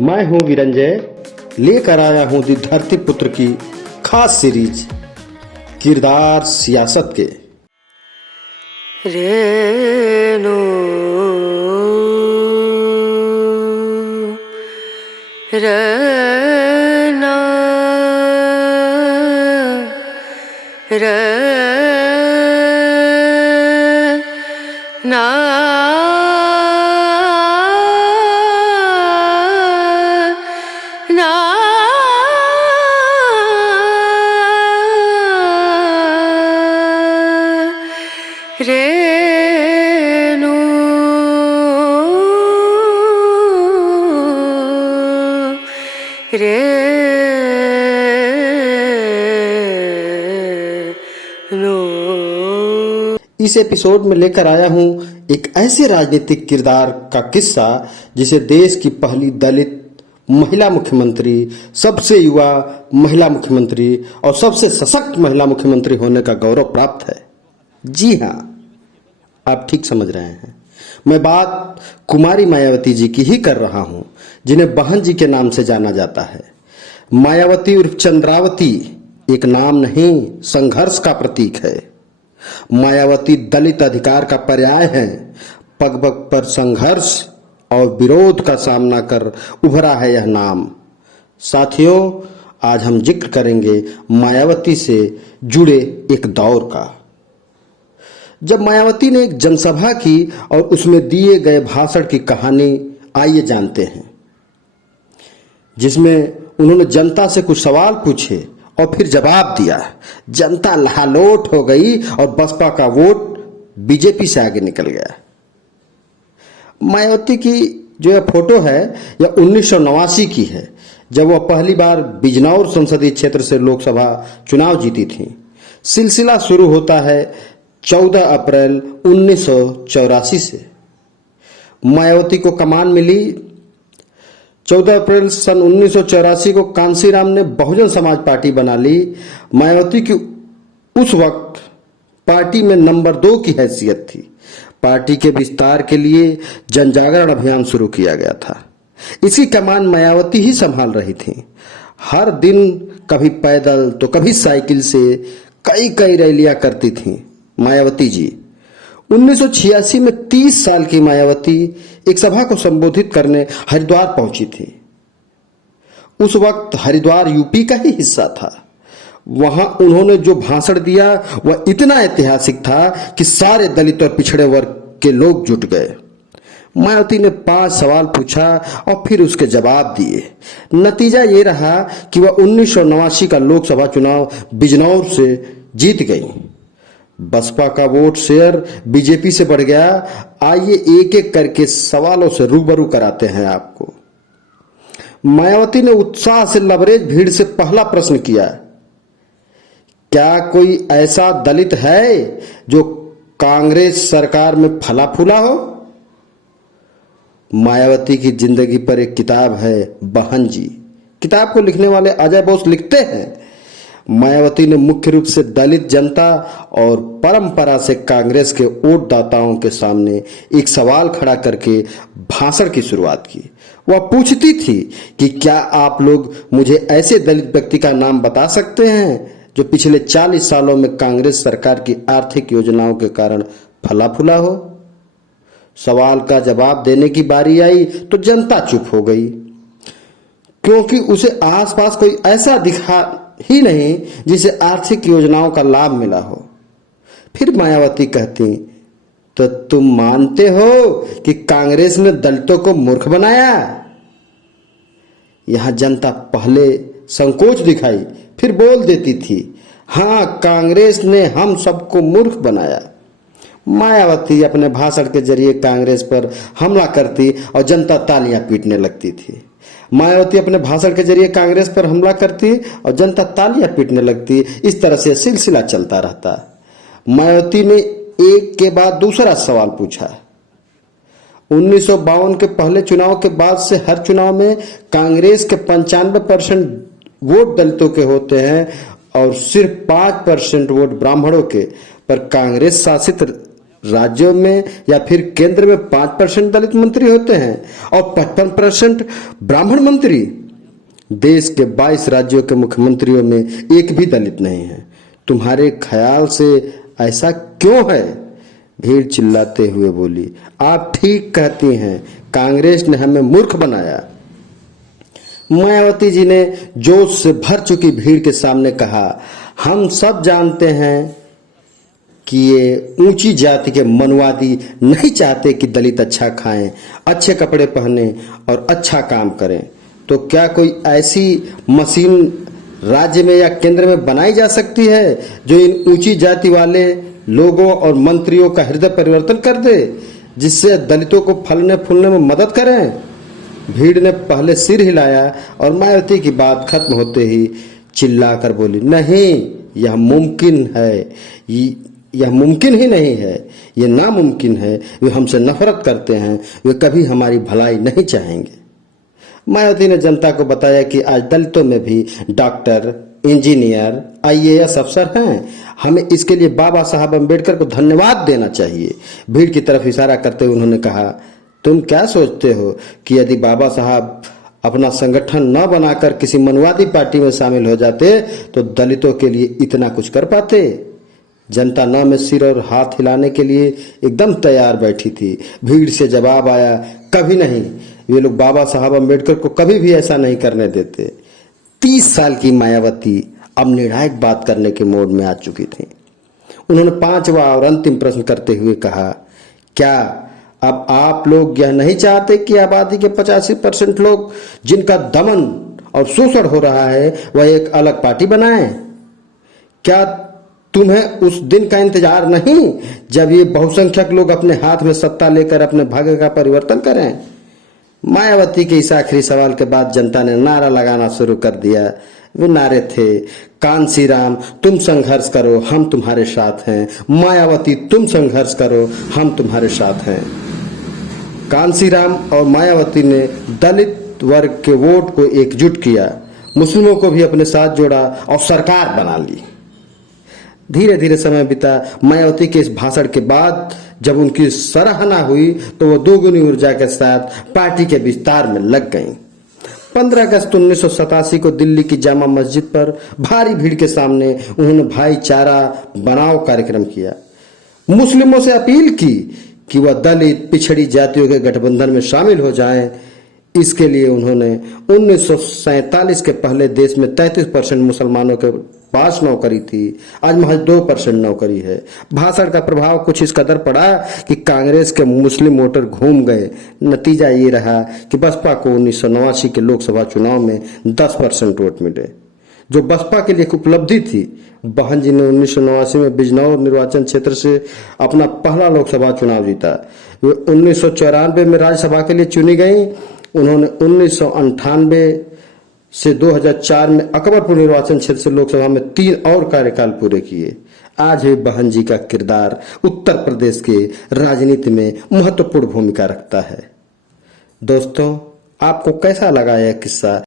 मैं हूं विरंजय, लेकर आया हूं दी धरती पुत्र की खास सीरीज किरदार सियासत के। रेणु रना रना ना रेणु रेणु। इस एपिसोड में लेकर आया हूं एक ऐसे राजनीतिक किरदार का किस्सा जिसे देश की पहली दलित महिला मुख्यमंत्री, सबसे युवा महिला मुख्यमंत्री और सबसे सशक्त महिला मुख्यमंत्री होने का गौरव प्राप्त है। जी हाँ, आप ठीक समझ रहे हैं, मैं बात कुमारी मायावती जी की ही कर रहा हूं, जिन्हें बहन जी के नाम से जाना जाता है। मायावती उर्फ चंद्रावती एक नाम नहीं, संघर्ष का प्रतीक है। मायावती दलित अधिकार का पर्याय है। पग पग पर संघर्ष और विरोध का सामना कर उभरा है यह नाम। साथियों, आज हम जिक्र करेंगे मायावती से जुड़े एक दौर का, जब मायावती ने एक जनसभा की और उसमें दिए गए भाषण की कहानी आइए जानते हैं, जिसमें उन्होंने जनता से कुछ सवाल पूछे और फिर जवाब दिया। जनता लालोट हो गई और बसपा का वोट बीजेपी से आगे निकल गया। मायावती की जो यह फोटो है यह 1989 की है, जब वह पहली बार बिजनौर संसदीय क्षेत्र से लोकसभा चुनाव जीती थी। सिलसिला शुरू होता है 14 अप्रैल 1984 से। मायावती को कमान मिली 14 अप्रैल सन 1984 को। कांसीराम ने बहुजन समाज पार्टी बना ली। मायावती की उस वक्त पार्टी में नंबर 2 की हैसियत थी। पार्टी के विस्तार के लिए जनजागरण अभियान शुरू किया गया था। इसकी कमान मायावती ही संभाल रही थी। हर दिन कभी पैदल तो कभी साइकिल से कई कई रैलियां करती थीं मायावती जी। 1986 में 30 साल की मायावती एक सभा को संबोधित करने हरिद्वार पहुंची थी। उस वक्त हरिद्वार यूपी का ही हिस्सा था। वहां उन्होंने जो भाषण दिया वह इतना ऐतिहासिक था कि सारे दलित और पिछड़े वर्ग के लोग जुट गए। मायावती ने 5 सवाल पूछा और फिर उसके जवाब दिए। नतीजा ये रहा कि वह 1989 का लोकसभा चुनाव बिजनौर से जीत गई। बसपा का वोट शेयर बीजेपी से बढ़ गया। आइए एक एक करके सवालों से रूबरू कराते हैं आपको। मायावती ने उत्साह से लबरेज भीड़ से पहला प्रश्न किया, क्या कोई ऐसा दलित है जो कांग्रेस सरकार में फला फूला हो? मायावती की जिंदगी पर एक किताब है, बहन जी। किताब को लिखने वाले अजय बोस लिखते हैं, मायावती ने मुख्य रूप से दलित जनता और परंपरा से कांग्रेस के वोटदाताओं के सामने एक सवाल खड़ा करके भाषण की शुरुआत की। वह पूछती थी कि क्या आप लोग मुझे ऐसे दलित व्यक्ति का नाम बता सकते हैं जो पिछले 40 सालों में कांग्रेस सरकार की आर्थिक योजनाओं के कारण फला फूला हो? सवाल का जवाब देने की बारी आई तो जनता चुप हो गई, क्योंकि उसे आसपास कोई ऐसा दिखा ही नहीं जिसे आर्थिक योजनाओं का लाभ मिला हो। फिर मायावती कहती, तो तुम मानते हो कि कांग्रेस ने दलितों को मूर्ख बनाया? यहां जनता पहले संकोच दिखाई, फिर बोल देती थी, हाँ, कांग्रेस ने हम सबको मूर्ख बनाया। मायावती अपने भाषण के जरिए कांग्रेस पर हमला करती और जनता तालियां पीटने लगती थी। मायावती अपने भाषण के जरिए कांग्रेस पर हमला करती और जनता तालियां पीटने लगती। इस तरह से सिलसिला चलता रहता। मायावती ने एक के बाद दूसरा सवाल पूछा। 1952 के पहले चुनाव के बाद से हर चुनाव में कांग्रेस के 95% वोट दलितों के होते हैं और सिर्फ 5% वोट ब्राह्मणों के, पर कांग्रेस शासित राज्यों में या फिर केंद्र में 5% दलित मंत्री होते हैं और 55% ब्राह्मण मंत्री। देश के 22 राज्यों के मुख्यमंत्रियों में एक भी दलित नहीं है। तुम्हारे ख्याल से ऐसा क्यों है? भीड़ चिल्लाते हुए बोली। आप ठीक कहती हैं, कांग्रेस ने हमें मूर्ख बनाया। मायावती जी ने जोश से भर चुकी भीड़ के सामने कहा, हम सब जानते हैं कि ये ऊंची जाति के मनुवादी नहीं चाहते कि दलित अच्छा खाएं, अच्छे कपड़े पहने और अच्छा काम करें। तो क्या कोई ऐसी मशीन राज्य में या केंद्र में बनाई जा सकती है जो इन ऊंची जाति वाले लोगों और मंत्रियों का हृदय परिवर्तन कर दे, जिससे दलितों को फलने फूलने में मदद करें? भीड़ ने पहले सिर हिलाया और मायावती की बात खत्म होते ही चिल्लाकर बोली, नहीं, यह मुमकिन है, यह मुमकिन ही नहीं है, यह नामुमकिन है। वे हमसे नफरत करते हैं, वे कभी हमारी भलाई नहीं चाहेंगे। मायावती ने जनता को बताया कि आज दलितों में भी डॉक्टर, इंजीनियर, IAS अफसर हैं। हमें इसके लिए बाबा साहब अम्बेडकर को धन्यवाद देना चाहिए। भीड़ की तरफ इशारा करते हुए उन्होंने कहा, तुम क्या सोचते हो कि यदि बाबा साहब अपना संगठन न बनाकर किसी मनुवादी पार्टी में शामिल हो जाते तो दलितों के लिए इतना कुछ कर पाते? जनता न में सिर और हाथ हिलाने के लिए एकदम तैयार बैठी थी। भीड़ से जवाब आया, कभी नहीं, वे लोग बाबा साहब अम्बेडकर को कभी भी ऐसा नहीं करने देते। 30 साल की मायावती अब निर्णायक बात करने के मोड में आ चुकी थी। उन्होंने 5वां और अंतिम प्रश्न करते हुए कहा, क्या अब आप लोग यह नहीं चाहते कि आबादी के 85% लोग जिनका दमन और शोषण हो रहा है वह एक अलग पार्टी बनाएं? क्या तुम्हें उस दिन का इंतजार नहीं जब ये बहुसंख्यक लोग अपने हाथ में सत्ता लेकर अपने भाग्य का परिवर्तन करें? मायावती के इस आखिरी सवाल के बाद जनता ने नारा लगाना शुरू कर दिया। वे नारे थे, कांसीराम तुम संघर्ष करो, हम तुम्हारे साथ हैं। मायावती तुम संघर्ष करो, हम तुम्हारे साथ हैं। कांसीराम और मायावती ने दलित वर्ग के वोट को एकजुट किया, मुस्लिमों को भी अपने साथ जोड़ा और सरकार बना ली। धीरे धीरे समय बीता। मायावती के इस भाषण के बाद जब उनकी सराहना हुई तो वो दोगुनी ऊर्जा के साथ पार्टी के विस्तार में लग गईं। 15 अगस्त 1987 को दिल्ली की जामा मस्जिद पर भारी भीड़ के सामने उन्होंने भाईचारा बनाओ कार्यक्रम किया। मुस्लिमों से अपील की कि वह दलित पिछड़ी जातियों के गठबंधन में शामिल हो जाएं। इसके लिए उन्होंने 1947 के पहले देश में 33% मुसलमानों के पास नौकरी थी, आज महज 2% नौकरी है। भाषण का प्रभाव कुछ इस कदर पड़ा कि कांग्रेस के मुस्लिम वोटर घूम गए। नतीजा ये रहा कि बसपा को 1989 के लोकसभा चुनाव में 10% वोट मिले, जो बसपा के लिए एक उपलब्धि थी। बहन जी ने 1989 में बिजनौर निर्वाचन क्षेत्र से अपना पहला लोकसभा चुनाव जीता। वे 1994 में राज्यसभा के लिए चुनी गई। उन्होंने 1998 से 2004 में अकबरपुर निर्वाचन क्षेत्र से लोकसभा में 3 और कार्यकाल पूरे किए। आज भी बहन जी का किरदार उत्तर प्रदेश के राजनीति में महत्वपूर्ण भूमिका रखता है। दोस्तों, आपको कैसा लगा यह किस्सा?